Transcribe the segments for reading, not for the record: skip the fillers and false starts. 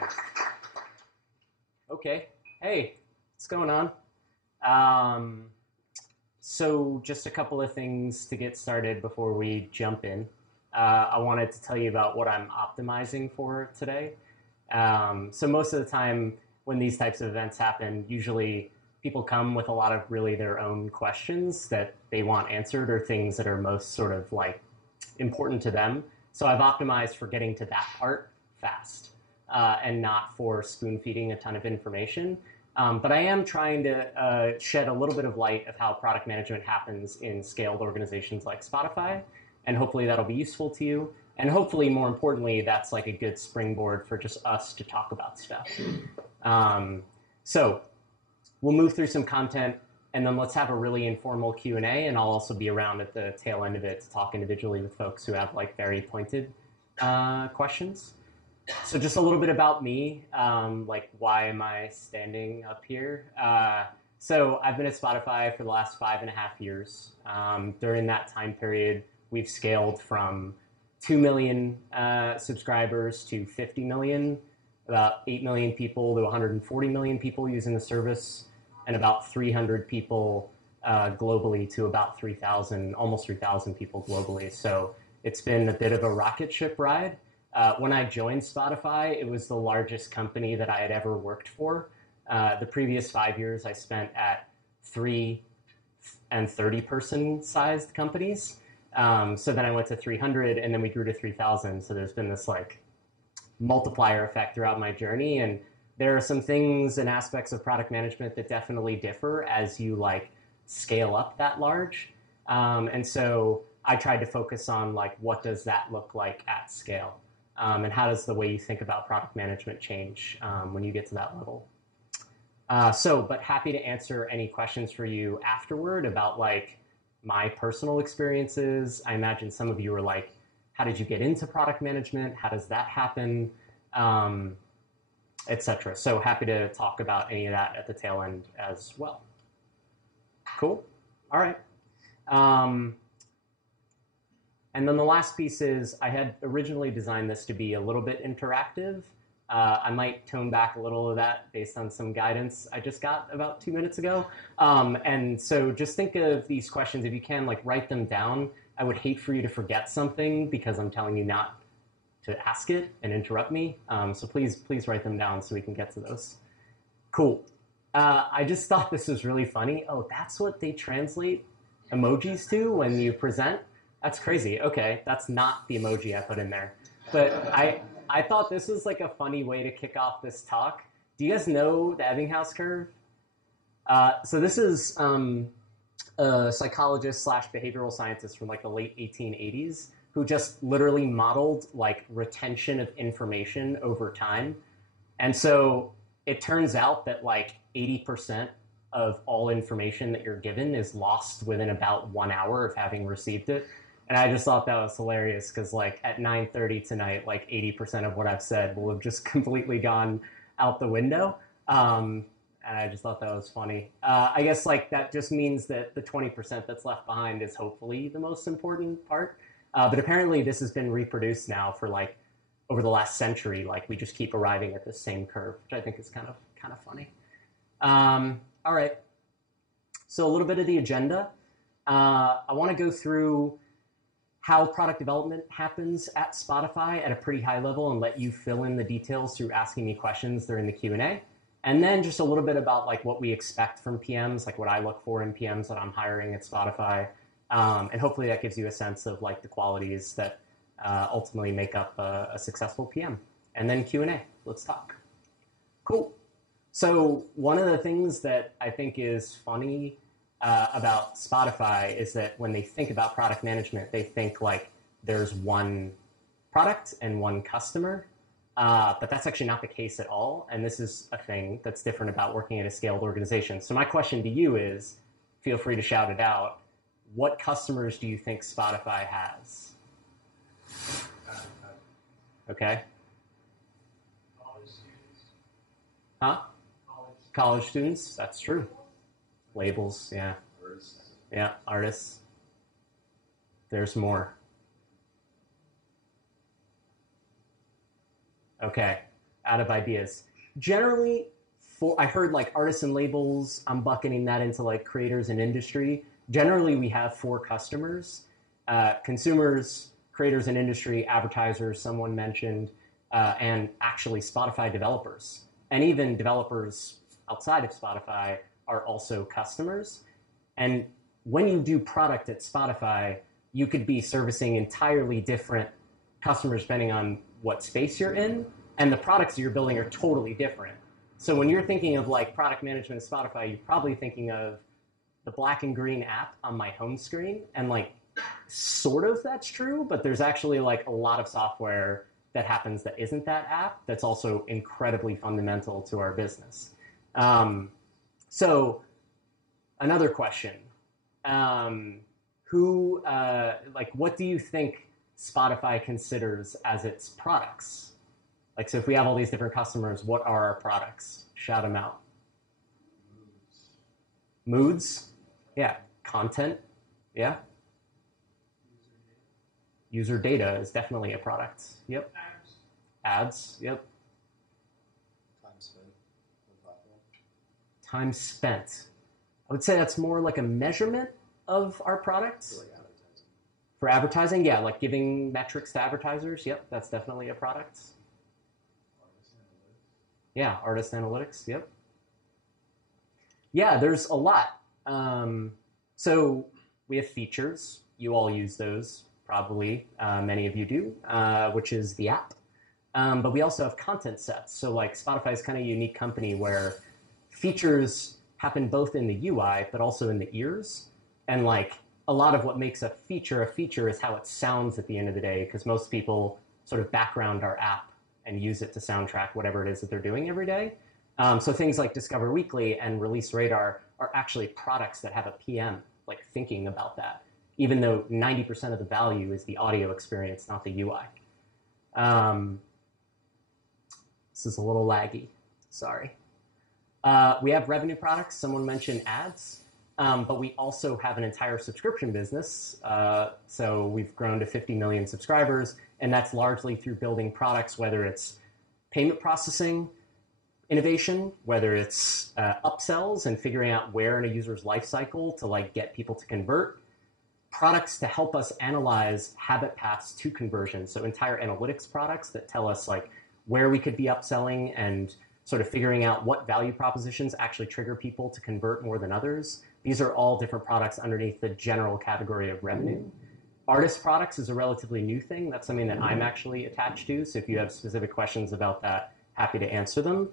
right. Okay. Hey, what's going on? Um, so just a couple of things to get started before we jump in. I wanted to tell you about what I'm optimizing for today. So most of the time when these types of events happen, usually people come with a lot of really their own questions that they want answered or things that are most sort of like important to them. So I've optimized for getting to that part fast and not for spoon feeding a ton of information. But I am trying to shed a little bit of light of how product management happens in scaled organizations like Spotify. And hopefully that'll be useful to you. And hopefully, more importantly, that's like a good springboard for just us to talk about stuff. So we'll move through some content, and then let's have a really informal Q&A, and I'll also be around at the tail end of it to talk individually with folks who have like very pointed questions. So just a little bit about me, like why am I standing up here? So I've been at Spotify for the last 5.5 years. During that time period, we've scaled from 2 million subscribers to 50 million, about 8 million people to 140 million people using the service, and about 300 people globally to about 3,000, almost 3,000 people globally. So it's been a bit of a rocket ship ride. When I joined Spotify, it was the largest company that I had ever worked for. The previous 5 years I spent at 3 and 30-person sized companies. So then I went to 300, and then we grew to 3,000. So there's been this like multiplier effect throughout my journey. And there are some things and aspects of product management that definitely differ as you like scale up that large. And so I tried to focus on like, what does that look like at scale? And how does the way you think about product management change when you get to that level? But happy to answer any questions for you afterward about like my personal experiences. I imagine some of you are like, how did you get into product management? How does that happen? Etc. So happy to talk about any of that at the tail end as well. Cool. All right. And then the last piece is I had originally designed this to be a little bit interactive. I might tone back a little of that based on some guidance I just got about 2 minutes ago. And so just think of these questions, if you can, like write them down. I would hate for you to forget something because I'm telling you not to ask it and interrupt me. So please write them down so we can get to those. Cool. I just thought this was really funny. Oh, that's what they translate emojis to when you present? That's crazy. Okay, that's not the emoji I put in there. But I thought this was like a funny way to kick off this talk. Do you guys know the Ebbinghaus curve? So this is a psychologist slash behavioral scientist from like the late 1880s who just literally modeled like retention of information over time. And so it turns out that like 80% of all information that you're given is lost within about 1 hour of having received it. And I just thought that was hilarious because like at 9:30 tonight, like 80% of what I've said will have just completely gone out the window. And I just thought that was funny. I guess like that just means that the 20% that's left behind is hopefully the most important part. But apparently this has been reproduced now for like over the last century. Like we just keep arriving at the same curve, which I think is kind of funny. All right. So a little bit of the agenda. I want to go through how product development happens at Spotify at a pretty high level and let you fill in the details through asking me questions during the Q&A. And then just a little bit about like what we expect from PMs, like what I look for in PMs that I'm hiring at Spotify. And hopefully that gives you a sense of like the qualities that ultimately make up a successful PM. And then Q&A, let's talk. Cool. So one of the things that I think is funny about Spotify is that when they think about product management, they think like there's one product and one customer, but that's actually not the case at all. And this is a thing that's different about working at a scaled organization. So my question to you is, feel free to shout it out. What customers do you think Spotify has? Okay. College students. Huh? College students, that's true. Labels, yeah. Artists. Yeah, artists. There's more. Okay. out of ideas. Generally, I heard like artists and labels, I'm bucketing that into like creators and industry. Generally, we have 4 customers, consumers, creators and industry, advertisers, someone mentioned, and actually Spotify developers. And even developers outside of Spotify are also customers. And when you do product at Spotify, you could be servicing entirely different customers depending on what space you're in, and the products you're building are totally different. So when you're thinking of like product management at Spotify, you're probably thinking of the black and green app on my home screen, and like sort of that's true, but there's actually like a lot of software that happens that isn't that app that's also incredibly fundamental to our business. So another question, what do you think Spotify considers as its products? Like, so if we have all these different customers, what are our products? Shout them out. Moods? Yeah. Content? Yeah. User data is definitely a product. Yep. Ads? Yep. Time spent on platform. Time spent. I would say that's more like a measurement of our products. For like advertising. For advertising, yeah, like giving metrics to advertisers. Yep, that's definitely a product. Artist analytics. Yeah, artist analytics. Yep. Yeah, there's a lot. So we have features. You all use those, probably. Many of you do, which is the app. But we also have content sets. So like Spotify is kind of a unique company where features happen both in the UI, but also in the ears. And like a lot of what makes a feature is how it sounds at the end of the day, because most people sort of background our app and use it to soundtrack whatever it is that they're doing every day. So things like Discover Weekly and Release Radar are actually products that have a PM, like thinking about that, even though 90% of the value is the audio experience, not the UI. This is a little laggy, sorry. We have revenue products. Someone mentioned ads, but we also have an entire subscription business. So we've grown to 50 million subscribers, and that's largely through building products, whether it's payment processing innovation, whether it's upsells and figuring out where in a user's life cycle to like get people to convert, products to help us analyze habit paths to conversion. So entire analytics products that tell us like where we could be upselling and sort of figuring out what value propositions actually trigger people to convert more than others. These are all different products underneath the general category of revenue. Artist products is a relatively new thing. That's something that I'm actually attached to. So if you have specific questions about that, happy to answer them.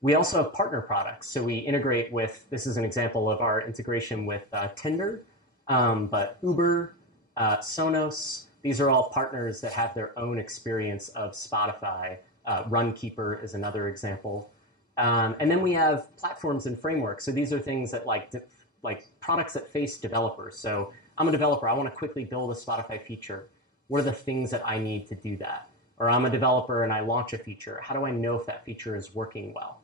We also have partner products. So we integrate with, this is an example of our integration with Tinder, but Uber, Sonos, these are all partners that have their own experience of Spotify. Runkeeper is another example. And then we have platforms and frameworks. So these are things that like products that face developers. So I'm a developer. I want to quickly build a Spotify feature. What are the things that I need to do that? Or I'm a developer and I launch a feature. How do I know if that feature is working well?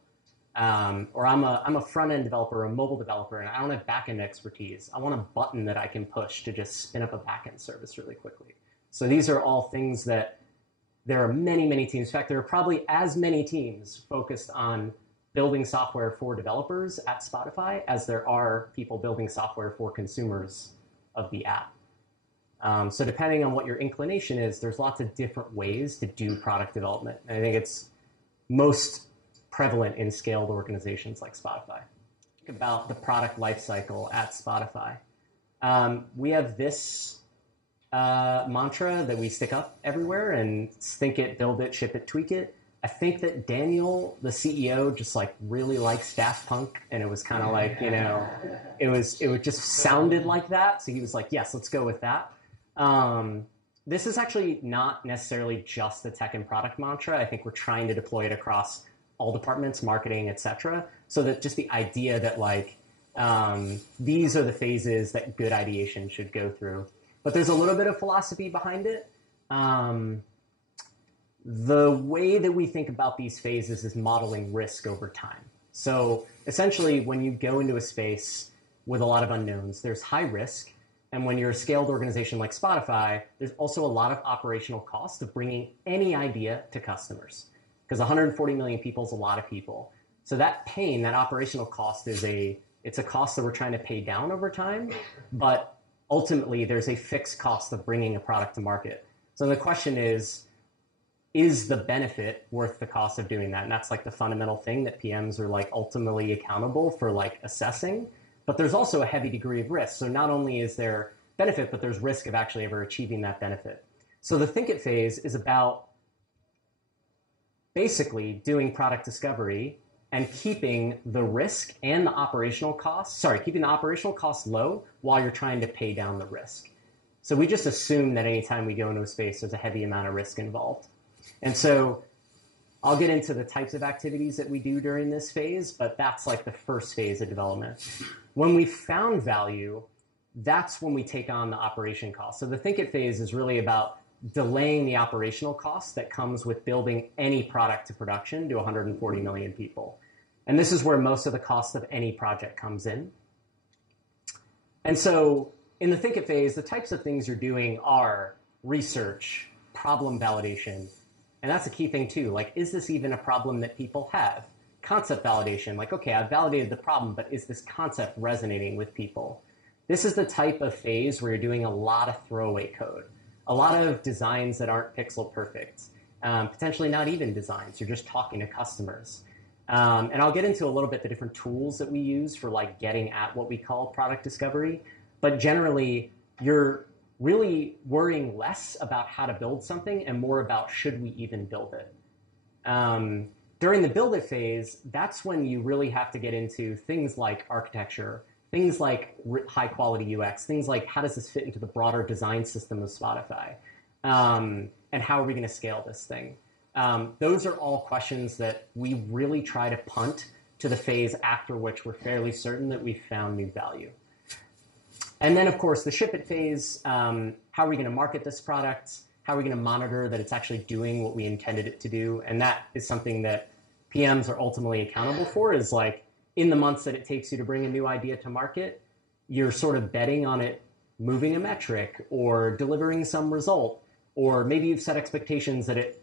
Or I'm a front-end developer, a mobile developer, and I don't have back-end expertise. I want a button that I can push to just spin up a back-end service really quickly. So these are all things that there are many, many teams. In fact, there are probably as many teams focused on building software for developers at Spotify as there are people building software for consumers of the app. So depending on what your inclination is, there's lots of different ways to do product development. And I think it's most prevalent in scaled organizations like Spotify. Think about the product lifecycle at Spotify. We have this mantra that we stick up everywhere, and think it, build it, ship it, tweak it. I think that Daniel, the CEO, just like really likes Daft Punk, and it was kind of like, you know, it just sounded like that. So he was like, yes, let's go with that. This is actually not necessarily just the tech and product mantra. I think we're trying to deploy it across all departments, marketing, etc. So that just the idea that like these are the phases that good ideation should go through. But there's a little bit of philosophy behind it. The way that we think about these phases is modeling risk over time. So essentially, when you go into a space with a lot of unknowns, there's high risk, And when you're a scaled organization like Spotify, there's also a lot of operational cost of bringing any idea to customers, because 140 million people is a lot of people. So that pain, that operational cost it's a cost that we're trying to pay down over time, but ultimately there's a fixed cost of bringing a product to market. So the question is the benefit worth the cost of doing that? And that's like the fundamental thing that PMs are like ultimately accountable for like assessing. But there's also a heavy degree of risk. So not only is there benefit, but there's risk of actually ever achieving that benefit. So the think it phase is about basically doing product discovery and keeping the risk and the operational costs, keeping the operational costs low while you're trying to pay down the risk. So we just assume that anytime we go into a space, there's a heavy amount of risk involved. And so I'll get into the types of activities that we do during this phase, but that's like the first phase of development. When we found value, that's when we take on the operation cost. So the think it phase is really about delaying the operational cost that comes with building any product to production to 140 million people. And this is where most of the cost of any project comes in. And so in the think it phase, the types of things you're doing are research, problem validation, and that's a key thing too. Like, is this even a problem that people have? Concept validation, like, okay, I've validated the problem, but is this concept resonating with people? This is the type of phase where you're doing a lot of throwaway code, a lot of designs that aren't pixel perfect, potentially not even designs. You're just talking to customers. And I'll get into a little bit the different tools that we use for like getting at what we call product discovery. But generally, you're really worrying less about how to build something and more about should we even build it. During the build it phase, that's when you really have to get into things like architecture, things like high quality UX, things like how does this fit into the broader design system of Spotify, and how are we going to scale this thing? Those are all questions that we really try to punt to the phase after which we're fairly certain that we've found new value. And then, of course, the ship it phase, how are we going to market this product? How are we going to monitor that it's actually doing what we intended it to do? And that is something that PMs are ultimately accountable for, is like in the months that it takes you to bring a new idea to market, you're sort of betting on it moving a metric or delivering some result, or maybe you've set expectations that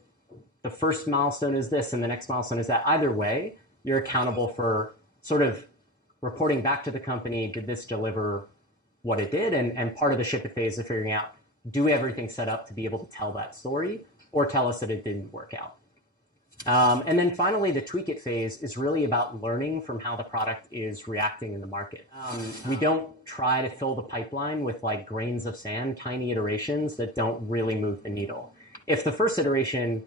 the first milestone is this and the next milestone is that. Either way, you're accountable for sort of reporting back to the company, did this deliver what it did? And part of the ship it phase is figuring out, do we have everything set up to be able to tell that story, or tell us that it didn't work out? And then finally, the tweak it phase is really about learning from how the product is reacting in the market. We don't try to fill the pipeline with like grains of sand, tiny iterations that don't really move the needle. If the first iteration,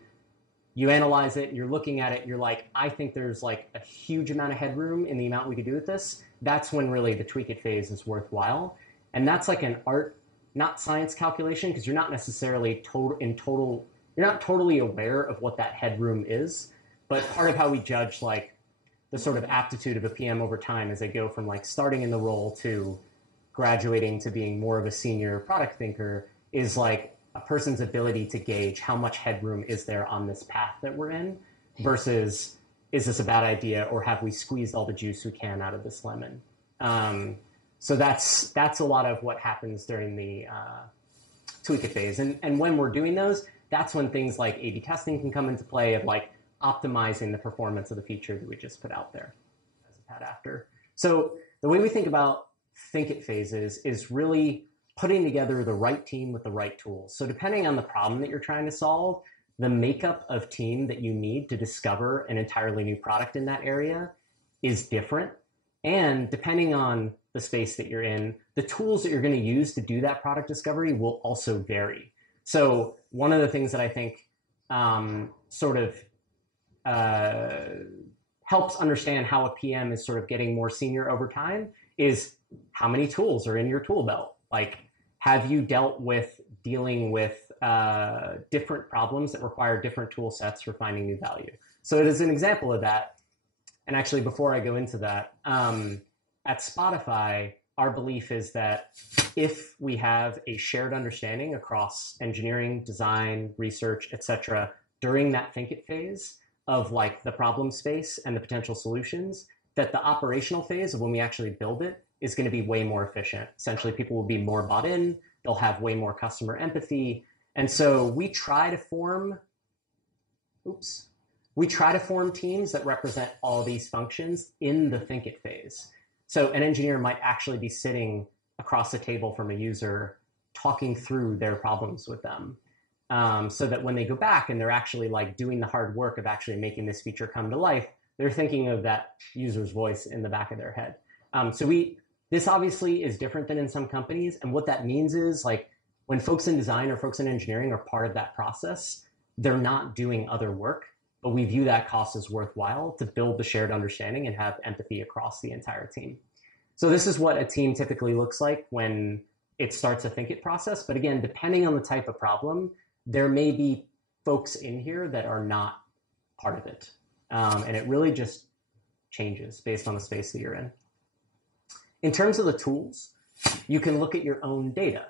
you analyze it, you're looking at it, you're like, I think there's like a huge amount of headroom in the amount we could do with this, that's when really the tweak it phase is worthwhile. And that's like an art, not science calculation, because you're not necessarily you're not totally aware of what that headroom is. But part of how we judge like the sort of aptitude of a PM over time as they go from like starting in the role to graduating to being more of a senior product thinker is like a person's ability to gauge how much headroom is there on this path that we're in versus is this a bad idea or have we squeezed all the juice we can out of this lemon? So that's a lot of what happens during the tweak it phase. And when we're doing those, that's when things like A/B testing can come into play of like optimizing the performance of the feature that we just put out there as a pat after. So the way we think about think it phases is really putting together the right team with the right tools. So depending on the problem that you're trying to solve, the makeup of team that you need to discover an entirely new product in that area is different. And depending on the space that you're in, the tools that you're going to use to do that product discovery will also vary. So one of the things that I think helps understand how a PM is sort of getting more senior over time is how many tools are in your tool belt. Like, have you dealing with different problems that require different tool sets for finding new value? So as an example of that, and actually before I go into that, at Spotify, our belief is that if we have a shared understanding across engineering, design, research, etc., during that think it phase of like the problem space and the potential solutions, that the operational phase of when we actually build it is going to be way more efficient. Essentially, people will be more bought in. They'll have way more customer empathy. And so we try to form teams that represent all these functions in the think it phase. So an engineer might actually be sitting across the table from a user, talking through their problems with them. So that when they go back and they're actually like doing the hard work of actually making this feature come to life, they're thinking of that user's voice in the back of their head. This obviously is different than in some companies. And what that means is like when folks in design or folks in engineering are part of that process, they're not doing other work, but we view that cost as worthwhile to build the shared understanding and have empathy across the entire team. So this is what a team typically looks like when it starts a think it process. But again, depending on the type of problem, there may be folks in here that are not part of it. And it really just changes based on the space that you're in. In terms of the tools, you can look at your own data.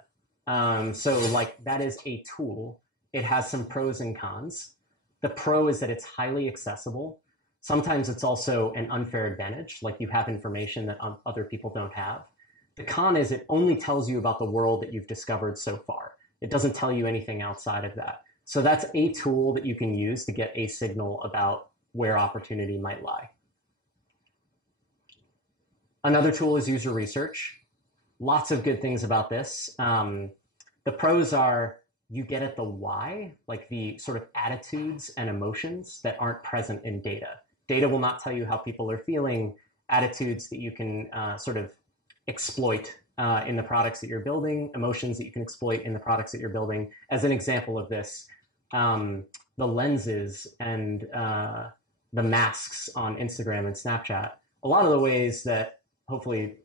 So like that is a tool. It has some pros and cons. The pro is that it's highly accessible. Sometimes it's also an unfair advantage, like you have information that other people don't have. The con is it only tells you about the world that you've discovered so far. It doesn't tell you anything outside of that. So that's a tool that you can use to get a signal about where opportunity might lie. Another tool is user research. Lots of good things about this. The pros are you get at the why, like the sort of attitudes and emotions that aren't present in data. Data will not tell you how people are feeling, attitudes that you can sort of exploit in the products that you're building, emotions that you can exploit in the products that you're building. As an example of this, the lenses and the masks on Instagram and Snapchat, a lot of the ways that hopefully,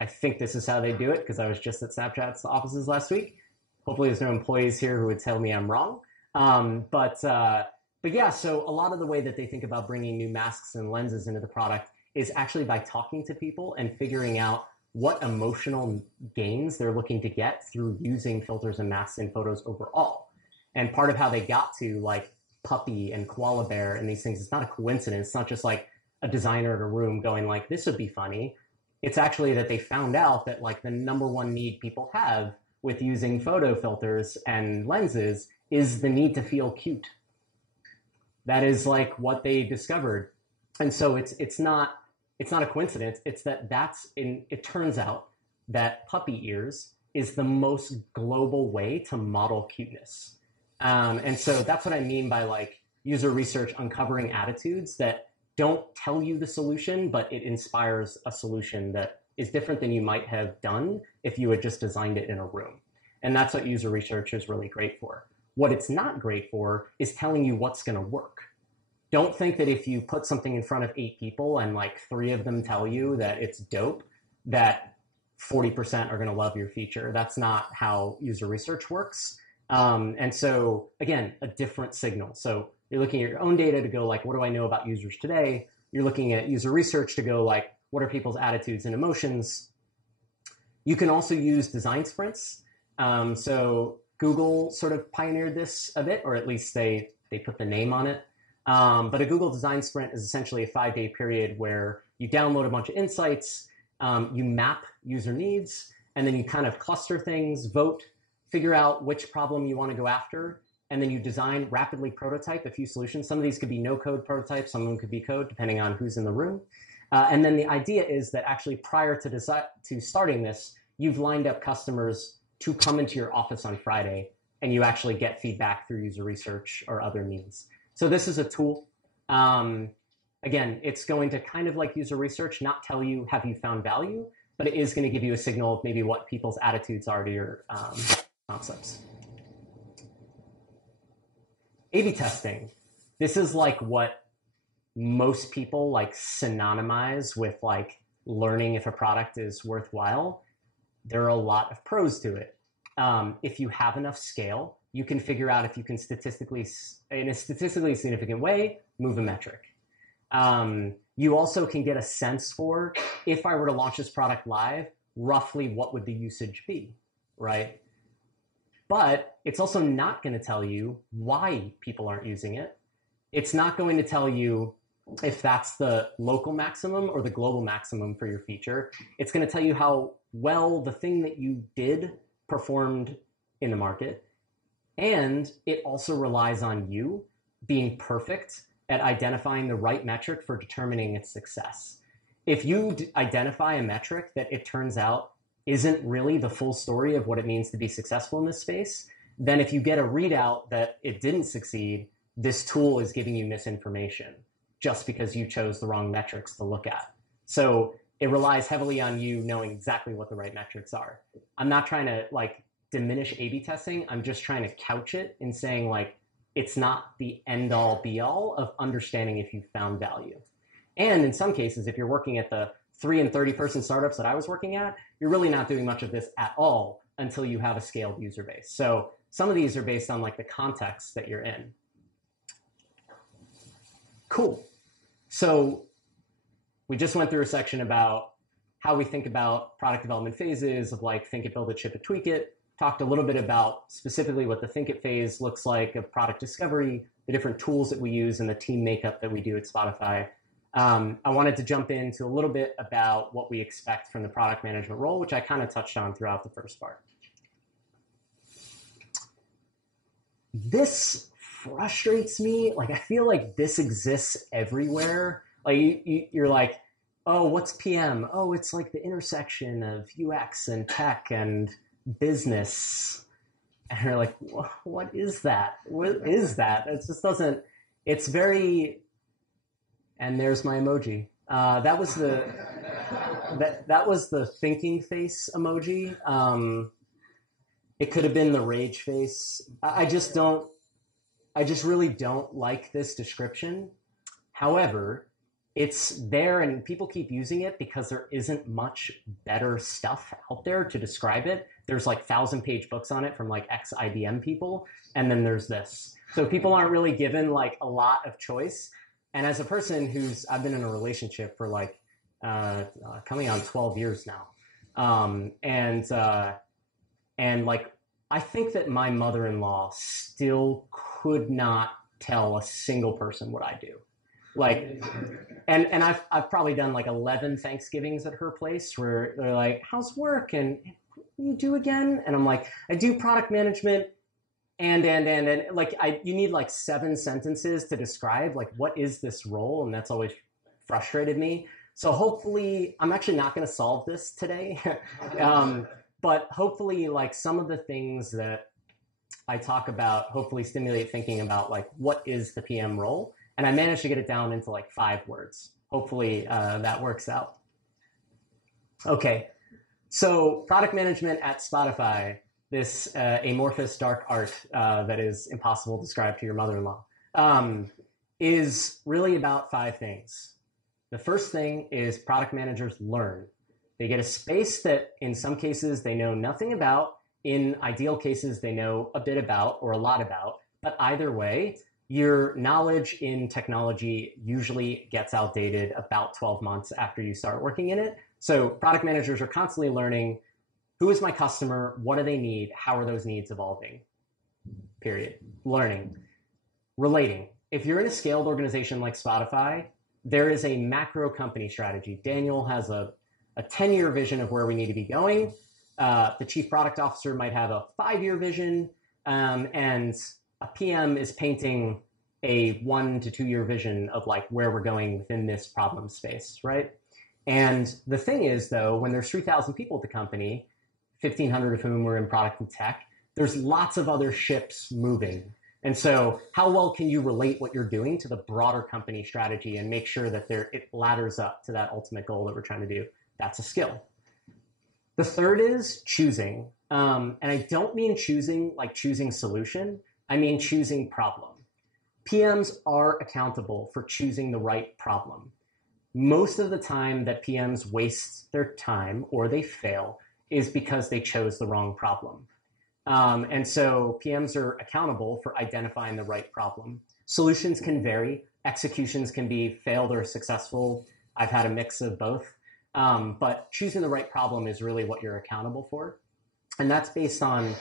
I think this is how they do it because I was just at Snapchat's offices last week. Hopefully there's no employees here who would tell me I'm wrong. But yeah, so a lot of the way that they think about bringing new masks and lenses into the product is actually by talking to people and figuring out what emotional gains they're looking to get through using filters and masks in photos overall. And part of how they got to like puppy and koala bear and these things, it's not a coincidence. It's not just like a designer in a room going like, this would be funny. It's actually that they found out that like the number one need people have with using photo filters and lenses is the need to feel cute. That is like what they discovered. And so it's not a coincidence. It's that it turns out that puppy ears is the most global way to model cuteness. And so that's what I mean by like user research uncovering attitudes that don't tell you the solution, but it inspires a solution that is different than you might have done if you had just designed it in a room. And that's what user research is really great for. What it's not great for is telling you what's going to work. Don't think that if you put something in front of 8 people and like 3 of them tell you that it's dope, that 40% are going to love your feature. That's not how user research works. And so again, a different signal. So you're looking at your own data to go like, what do I know about users today? You're looking at user research to go like, what are people's attitudes and emotions? You can also use design sprints. So Google sort of pioneered this a bit, or at least they put the name on it. But a Google design sprint is essentially a 5-day period where you download a bunch of insights, you map user needs, and then you kind of cluster things, vote, figure out which problem you want to go after, and then you design, rapidly prototype a few solutions. Some of these could be no-code prototypes, some of them could be code, depending on who's in the room. And then the idea is that actually prior to starting this, you've lined up customers to come into your office on Friday, and you actually get feedback through user research or other means. So this is a tool. Again, it's going to kind of like user research, not tell you, have you found value, but it is going to give you a signal of maybe what people's attitudes are to your concepts. A/B testing. This is like what most people like synonymize with like learning if a product is worthwhile. There are a lot of pros to it. If you have enough scale, you can figure out if you can in a statistically significant way, move a metric. You also can get a sense for, if I were to launch this product live, roughly what would the usage be, right? But it's also not going to tell you why people aren't using it. It's not going to tell you if that's the local maximum or the global maximum for your feature. It's going to tell you how well the thing that you did performed in the market. And it also relies on you being perfect at identifying the right metric for determining its success. If you identify a metric that it turns out isn't really the full story of what it means to be successful in this space, then if you get a readout that it didn't succeed, this tool is giving you misinformation just because you chose the wrong metrics to look at. So it relies heavily on you knowing exactly what the right metrics are. I'm not trying to like diminish A/B testing. I'm just trying to couch it in saying like, it's not the end all be all of understanding if you found value. And in some cases, if you're working at the 3 and 30 person startups that I was working at, you're really not doing much of this at all until you have a scaled user base. So some of these are based on like the context that you're in. Cool. So we just went through a section about how we think about product development phases of like think it, build it, ship it, tweak it. Talked a little bit about specifically what the think it phase looks like of product discovery, the different tools that we use, and the team makeup that we do at Spotify. I wanted to jump into a little bit about what we expect from the product management role, which I kind of touched on throughout the first part. This frustrates me. Like, I feel like this exists everywhere. Like you're like, oh, what's PM? Oh, it's like the intersection of UX and tech and business. And you're like, what is that? What is that? It just doesn't, it's very, and there's my emoji. That was the, that was the thinking face emoji. It could have been the rage face. I just really don't like this description. However, it's there and people keep using it because there isn't much better stuff out there to describe it. There's like 1,000-page books on it from like ex-IBM people. And then there's this. So people aren't really given like a lot of choice. And as a person I've been in a relationship for like coming on 12 years now. And like, I think that my mother-in-law still could not tell a single person what I do. Like, and I've probably done like 11 Thanksgivings at her place where they're like, how's work? And what do you do again? And I'm like, I do product management and like, you need like 7 sentences to describe like, what is this role? And that's always frustrated me. So hopefully I'm actually not going to solve this today. But hopefully like some of the things that I talk about, hopefully stimulate thinking about like, what is the PM role? And I managed to get it down into like 5 words. Hopefully that works out. Okay, so product management at Spotify, this amorphous dark art that is impossible to describe to your mother-in-law, is really about 5 things. The first thing is product managers learn. They get a space that in some cases they know nothing about. In ideal cases, they know a bit about or a lot about. But either way, your knowledge in technology usually gets outdated about 12 months after you start working in it. So product managers are constantly learning, who is my customer? What do they need? How are those needs evolving? Period. Learning. Relating. If you're in a scaled organization like Spotify, there is a macro company strategy. Daniel has a 10-year vision of where we need to be going. The chief product officer might have a 5-year vision, and a PM is painting a 1 to 2-year vision of like where we're going within this problem space, right? And the thing is, though, when there's 3,000 people at the company, 1,500 of whom are in product and tech, there's lots of other ships moving. And so how well can you relate what you're doing to the broader company strategy and make sure that it ladders up to that ultimate goal that we're trying to do? That's a skill. The third is choosing. And I don't mean choosing like choosing solution. I mean choosing problem. PMs are accountable for choosing the right problem. Most of the time that PMs waste their time or they fail is because they chose the wrong problem. And so PMs are accountable for identifying the right problem. Solutions can vary. Executions can be failed or successful. I've had a mix of both. But choosing the right problem is really what you're accountable for. And that's based on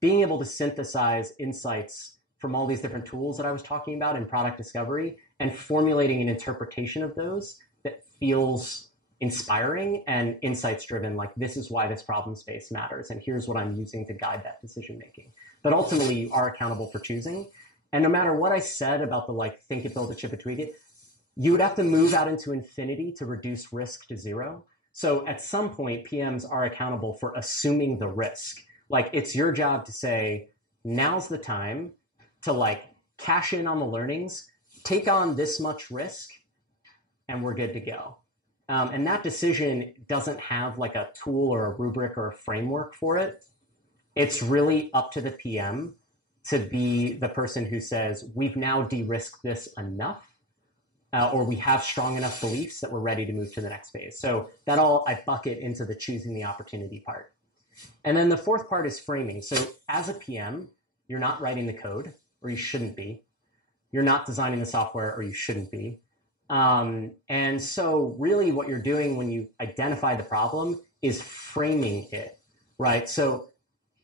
being able to synthesize insights from all these different tools that I was talking about in product discovery and formulating an interpretation of those that feels inspiring and insights driven, like this is why this problem space matters and here's what I'm using to guide that decision making. But ultimately you are accountable for choosing. And no matter what I said about the like think it, build it, ship it, tweak it, you would have to move out into infinity to reduce risk to zero. So at some point, PMs are accountable for assuming the risk. Like it's your job to say, now's the time to like cash in on the learnings, take on this much risk, and we're good to go. And that decision doesn't have like a tool or a rubric or a framework for it. It's really up to the PM to be the person who says, we've now de-risked this enough, or we have strong enough beliefs that we're ready to move to the next phase. So that all I bucket into the choosing the opportunity part. And then the fourth part is framing. So as a PM, you're not writing the code, or you shouldn't be. You're not designing the software, or you shouldn't be. And so really what you're doing when you identify the problem is framing it, right? So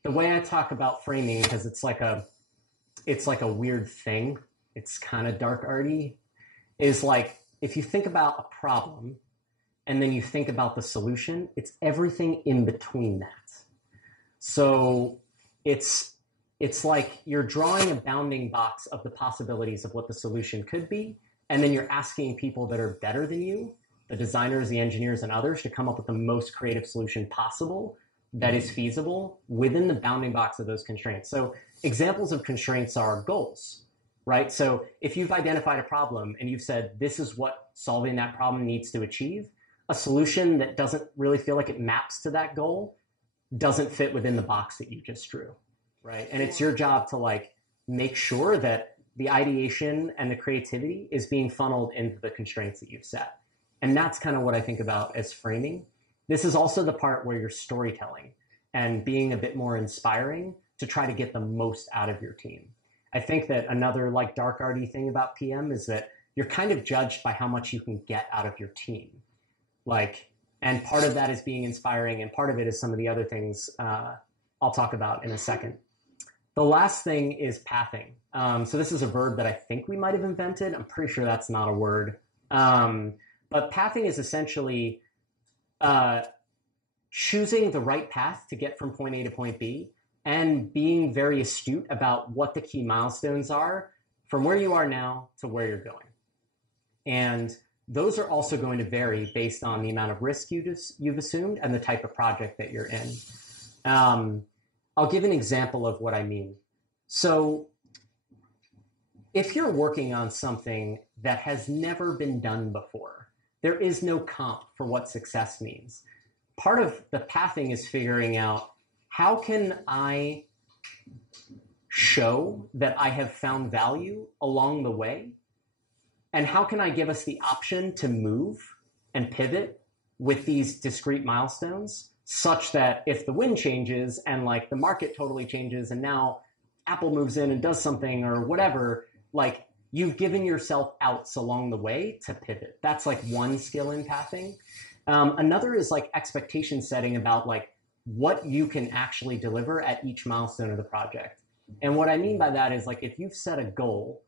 the way I talk about framing, because it's like a weird thing, it's kind of dark arty, is like if you think about a problem and then you think about the solution, it's everything in between that. So it's like you're drawing a bounding box of the possibilities of what the solution could be. And then you're asking people that are better than you, the designers, the engineers, and others, to come up with the most creative solution possible that is feasible within the bounding box of those constraints. So examples of constraints are goals, right? So if you've identified a problem and you've said, this is what solving that problem needs to achieve, a solution that doesn't really feel like it maps to that goal doesn't fit within the box that you just drew, right? And it's your job to like make sure that the ideation and the creativity is being funneled into the constraints that you've set. And that's kind of what I think about as framing. This is also the part where you're storytelling and being a bit more inspiring to try to get the most out of your team. I think that another like dark arty thing about PM is that you're kind of judged by how much you can get out of your team. Like, and part of that is being inspiring, and part of it is some of the other things I'll talk about in a second. The last thing is pathing. So this is a verb that I think we might have invented. I'm pretty sure that's not a word. But pathing is essentially choosing the right path to get from point A to point B and being very astute about what the key milestones are from where you are now to where you're going. And those are also going to vary based on the amount of risk you've assumed and the type of project that you're in. I'll give an example of what I mean. So if you're working on something that has never been done before, there is no comp for what success means. Part of the pathing is figuring out, how can I show that I have found value along the way? And how can I give us the option to move and pivot with these discrete milestones, such that if the wind changes and like the market totally changes and now Apple moves in and does something or whatever, like you've given yourself outs along the way to pivot. That's like one skill in pathing. Another is like expectation setting about like what you can actually deliver at each milestone of the project. And what I mean by that is like, if you've set a goal,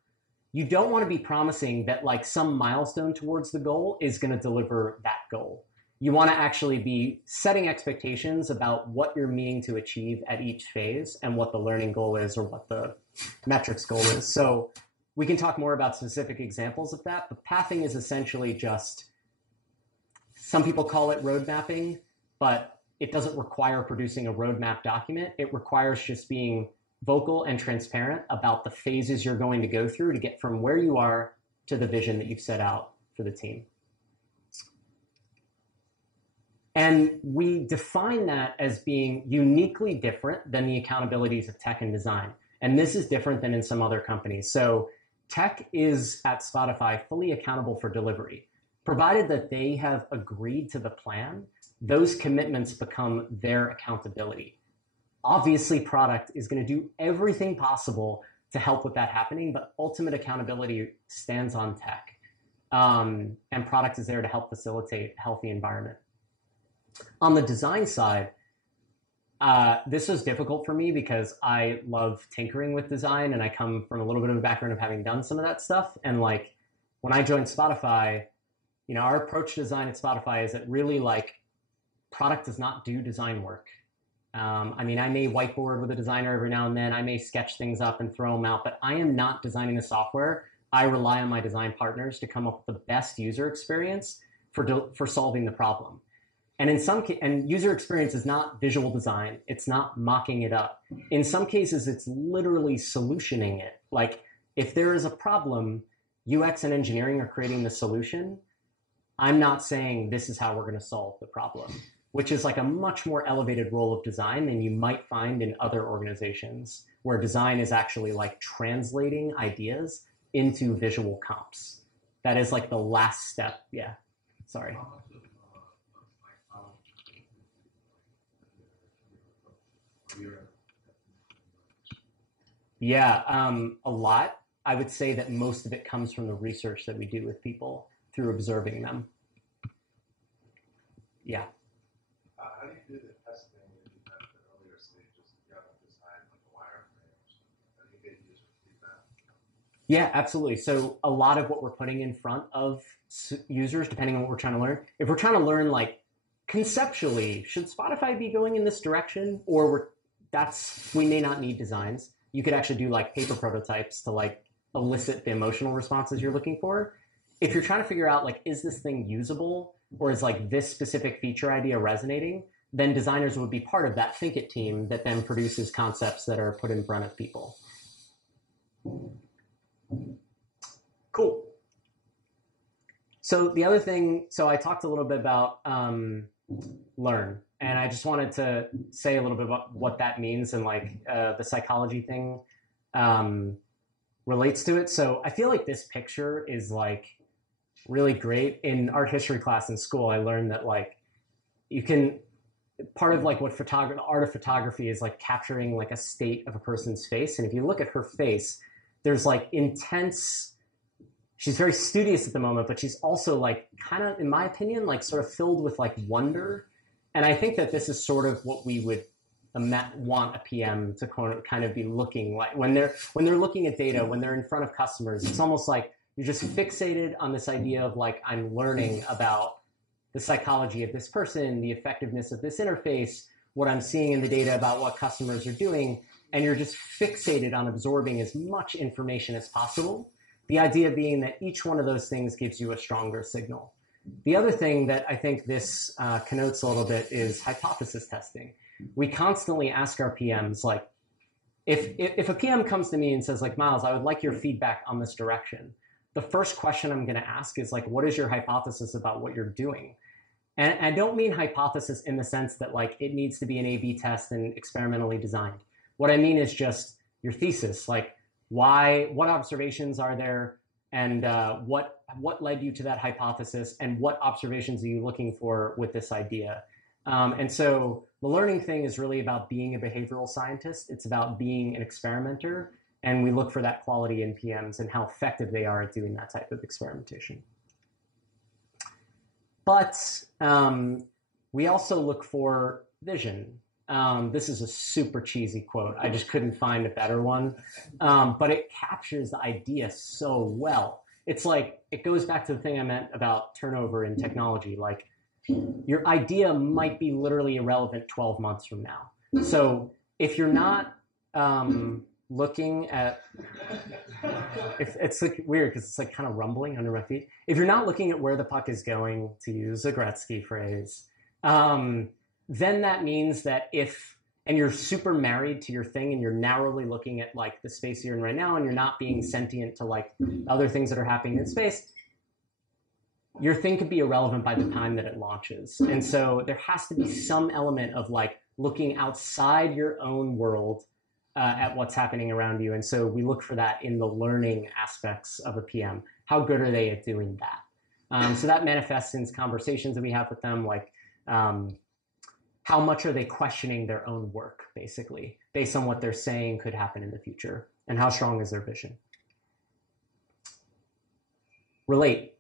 you don't want to be promising that like some milestone towards the goal is going to deliver that goal. You want to actually be setting expectations about what you're meaning to achieve at each phase and what the learning goal is or what the metrics goal is. So we can talk more about specific examples of that, but pathing is essentially just, some people call it road mapping, but it doesn't require producing a roadmap document. It requires just being vocal and transparent about the phases you're going to go through to get from where you are to the vision that you've set out for the team. And we define that as being uniquely different than the accountabilities of tech and design. And this is different than in some other companies. So tech is at Spotify fully accountable for delivery. Provided that they have agreed to the plan, those commitments become their accountability. Obviously, product is going to do everything possible to help with that happening, but ultimate accountability stands on tech. And product is there to help facilitate a healthy environment. On the design side, This was difficult for me because I love tinkering with design, and I come from a little bit of a background of having done some of that stuff. And like when I joined Spotify, our approach to design at Spotify is that really like product does not do design work. I mean, I may whiteboard with a designer every now and then. I may sketch things up and throw them out, but I am not designing the software. I rely on my design partners to come up with the best user experience for solving the problem. And and user experience is not visual design. It's not mocking it up. In some cases, it's literally solutioning it. Like if there is a problem, UX and engineering are creating the solution. I'm not saying this is how we're going to solve the problem, which is like a much more elevated role of design than you might find in other organizations, where design is actually like translating ideas into visual comps. That is like the last step. Yeah, sorry. Yeah, a lot. I would say that most of it comes from the research that we do with people through observing them. Yeah. How do you do the testing when you have the earlier stages? You haven't designed like a wireframe or something. How do you get user feedback? Yeah, absolutely. So a lot of what we're putting in front of users, depending on what we're trying to learn, if we're trying to learn like conceptually, should Spotify be going in this direction, or we may not need designs. You could actually do like paper prototypes to like elicit the emotional responses you're looking for. If you're trying to figure out like, is this thing usable, or is like this specific feature idea resonating, then designers would be part of that think it team that then produces concepts that are put in front of people. Cool. So the other thing, so I talked a little bit about learn, and I just wanted to say a little bit about what that means, and like the psychology thing relates to it. So I feel like this picture is like really great. In art history class in school, I learned that like part of like what art of photography is like capturing like a state of a person's face. And if you look at her face, there's like she's very studious at the moment, but she's also like kind of, in my opinion, like sort of filled with like wonder. And I think that this is sort of what we would want a PM to kind of be looking like when they're looking at data, when they're in front of customers. It's almost like you're just fixated on this idea of like, I'm learning about the psychology of this person, the effectiveness of this interface, what I'm seeing in the data about what customers are doing, and you're just fixated on absorbing as much information as possible. The idea being that each one of those things gives you a stronger signal. The other thing that I think this connotes a little bit is hypothesis testing. We constantly ask our PMs, like, if a PM comes to me and says, like, Miles, I would like your feedback on this direction, the first question I'm going to ask is, like, what is your hypothesis about what you're doing? And I don't mean hypothesis in the sense that, like, it needs to be an A/B test and experimentally designed. What I mean is just your thesis, like, what observations are there, and what led you to that hypothesis, and what observations are you looking for with this idea? And so the learning thing is really about being a behavioral scientist. It's about being an experimenter, and we look for that quality in PMs and how effective they are at doing that type of experimentation. But we also look for vision. This is a super cheesy quote. I just couldn't find a better one. But it captures the idea so well. It's like, it goes back to the thing I meant about turnover in technology. Like, your idea might be literally irrelevant 12 months from now. So if you're not looking at, it's like weird because it's like kind of rumbling under my feet. If you're not looking at where the puck is going, to use a Gretzky phrase, then that means that and you're super married to your thing and you're narrowly looking at like the space you're in right now, and you're not being sentient to like other things that are happening in space, your thing could be irrelevant by the time that it launches. And so there has to be some element of like looking outside your own world at what's happening around you. And so we look for that in the learning aspects of a PM. How good are they at doing that? So that manifests in conversations that we have with them, like how much are they questioning their own work, basically, based on what they're saying could happen in the future, and how strong is their vision? Relate.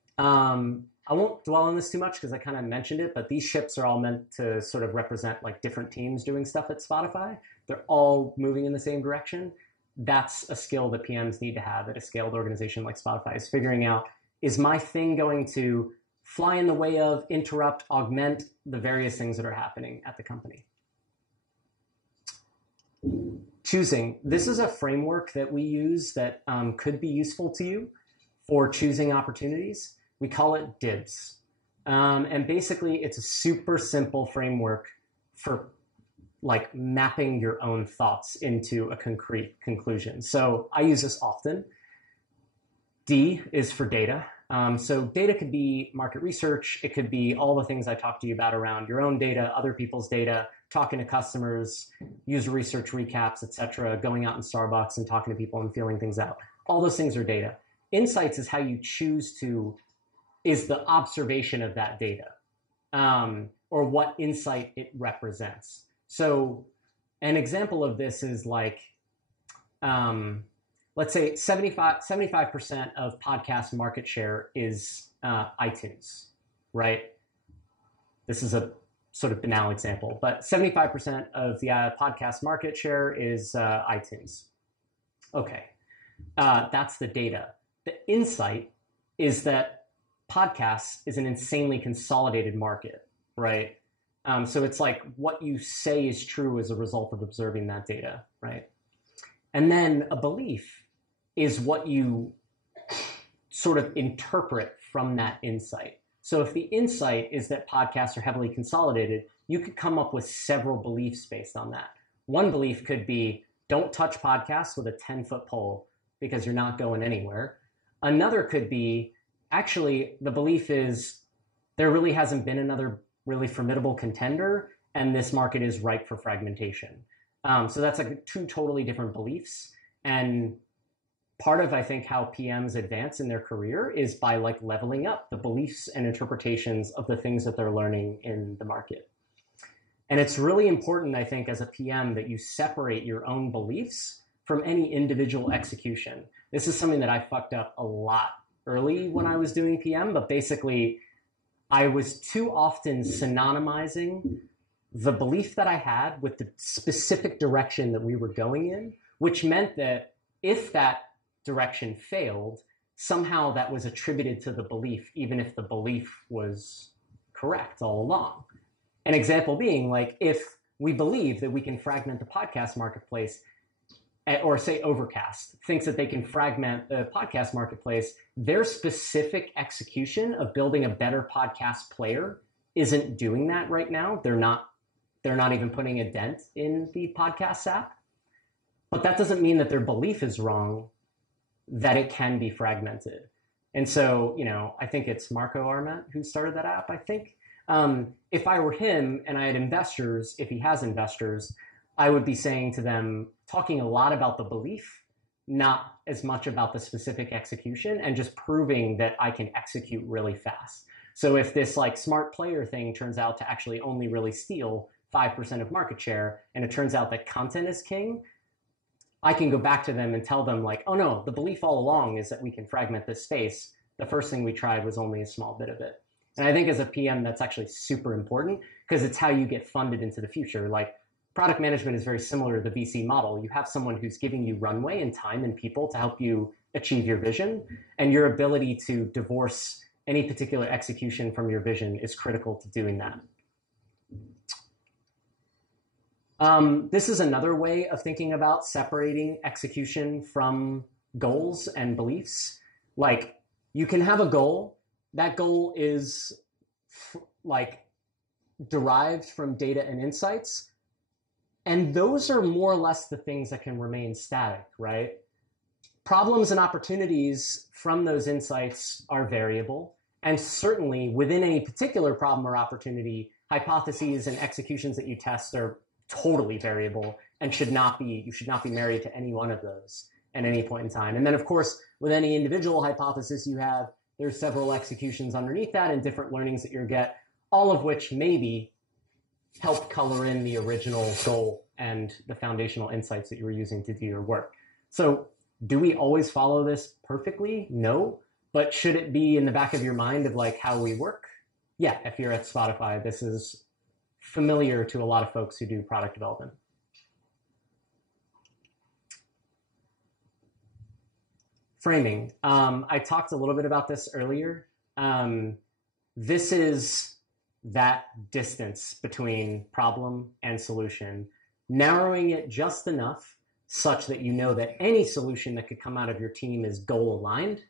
I won't dwell on this too much because I kind of mentioned it, but these ships are all meant to sort of represent like different teams doing stuff at Spotify. They're all moving in the same direction. That's a skill that PMs need to have at a scaled organization like Spotify, is figuring out, is my thing going to fly in the way of, interrupt, augment the various things that are happening at the company? Choosing. This is a framework that we use that could be useful to you for choosing opportunities. We call it DIBS. And basically, it's a super simple framework for like mapping your own thoughts into a concrete conclusion. So I use this often. D is for data. So data could be market research. It could be all the things I talked to you about around your own data, other people's data, talking to customers, user research recaps, etc., going out in Starbucks and talking to people and feeling things out. All those things are data. Insights is how you choose to, is the observation of that data, or what insight it represents. So an example of this is like, let's say 75% of podcast market share is iTunes, right? This is a sort of banal example, but 75% of the podcast market share is iTunes. Okay, that's the data. The insight is that podcasts is an insanely consolidated market, right? So it's like what you say is true as a result of observing that data, right? And then a belief is what you sort of interpret from that insight. So if the insight is that podcasts are heavily consolidated, you could come up with several beliefs based on that. One belief could be, don't touch podcasts with a 10-foot pole because you're not going anywhere. Another could be, actually, the belief is there really hasn't been another really formidable contender, and this market is ripe for fragmentation. So that's like two totally different beliefs. And part of, I think, how PMs advance in their career is by like leveling up the beliefs and interpretations of the things that they're learning in the market. And it's really important, I think, as a PM that you separate your own beliefs from any individual execution. This is something that I fucked up a lot early when I was doing PM, but basically I was too often synonymizing the belief that I had with the specific direction that we were going in, which meant that if that direction failed, somehow that was attributed to the belief, even if the belief was correct all along. An example being, like, if we believe that we can fragment the podcast marketplace, or say Overcast thinks that they can fragment the podcast marketplace, their specific execution of building a better podcast player isn't doing that right now. They're not even putting a dent in the podcast app. But that doesn't mean that their belief is wrong, that it can be fragmented. And so, you know, I think it's Marco Arment who started that app, I think. If I were him and I had investors, if he has investors, I would be saying to them, talking a lot about the belief, not as much about the specific execution, and just proving that I can execute really fast. So if this like smart player thing turns out to actually only really steal 5% of market share, and it turns out that content is king, I can go back to them and tell them like, oh no, the belief all along is that we can fragment this space. The first thing we tried was only a small bit of it. And I think as a PM, that's actually super important because it's how you get funded into the future. Like, product management is very similar to the VC model. You have someone who's giving you runway and time and people to help you achieve your vision, and your ability to divorce any particular execution from your vision is critical to doing that. This is another way of thinking about separating execution from goals and beliefs. Like, you can have a goal. That goal is like derived from data and insights. And those are more or less the things that can remain static, right? Problems and opportunities from those insights are variable. And certainly within any particular problem or opportunity, hypotheses and executions that you test are totally variable and you should not be married to any one of those at any point in time. And then of course, with any individual hypothesis you have, there's several executions underneath that and different learnings that you get, all of which maybe help color in the original goal and the foundational insights that you were using to do your work. So do we always follow this perfectly? No, but should it be in the back of your mind of like how we work? Yeah, if you're at Spotify, this is familiar to a lot of folks who do product development. Framing. I talked a little bit about this earlier. This is that distance between problem and solution, narrowing it just enough such that you know that any solution that could come out of your team is goal aligned,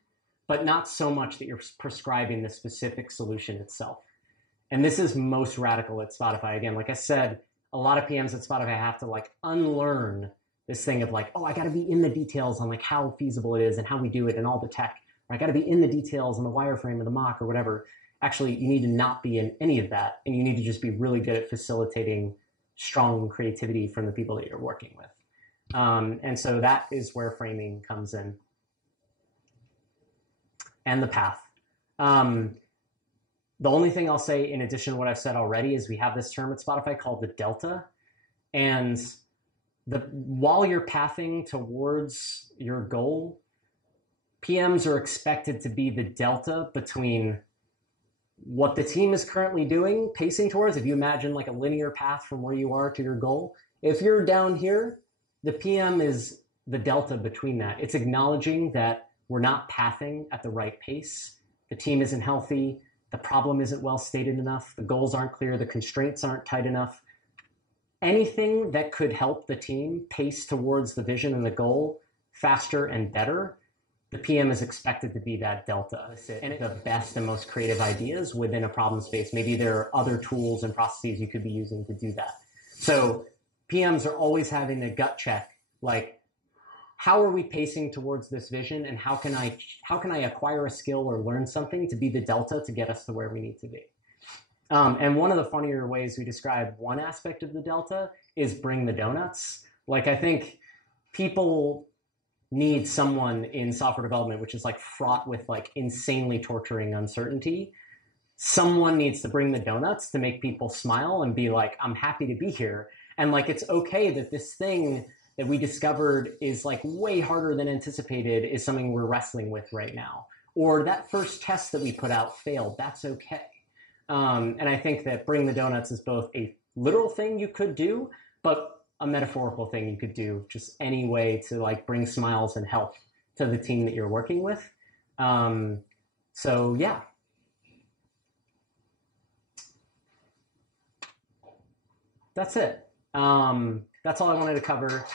but not so much that you're prescribing the specific solution itself. And this is most radical at Spotify. Again, like I said, a lot of PMs at Spotify have to like unlearn this thing of like, oh, I got to be in the details on like how feasible it is and how we do it and all the tech. Or I got to be in the details on the wireframe or the mock or whatever. Actually, you need to not be in any of that. And you need to just be really good at facilitating strong creativity from the people that you're working with. And so that is where framing comes in. And the path. The only thing I'll say in addition to what I've said already is we have this term at Spotify called the delta. And while you're pathing towards your goal, PMs are expected to be the delta between what the team is currently doing, pacing towards. If you imagine like a linear path from where you are to your goal, if you're down here, the PM is the delta between that. It's acknowledging that we're not pathing at the right pace. The team isn't healthy. The problem isn't well stated enough. The goals aren't clear. The constraints aren't tight enough. Anything that could help the team pace towards the vision and the goal faster and better, the PM is expected to be that delta. And the best and most creative ideas within a problem space. Maybe there are other tools and processes you could be using to do that. So PMs are always having a gut check, like, how are we pacing towards this vision, and how can I acquire a skill or learn something to be the delta to get us to where we need to be? And one of the funnier ways we describe one aspect of the delta is bring the donuts. Like, I think people need someone in software development, which is like fraught with like insanely torturing uncertainty. Someone needs to bring the donuts to make people smile and be like, I'm happy to be here. And like, it's okay that this thing that we discovered is like way harder than anticipated is something we're wrestling with right now. Or that first test that we put out failed, that's okay. And I think that bring the donuts is both a literal thing you could do, but a metaphorical thing you could do, just any way to like bring smiles and health to the team that you're working with. So yeah. That's it. That's all I wanted to cover.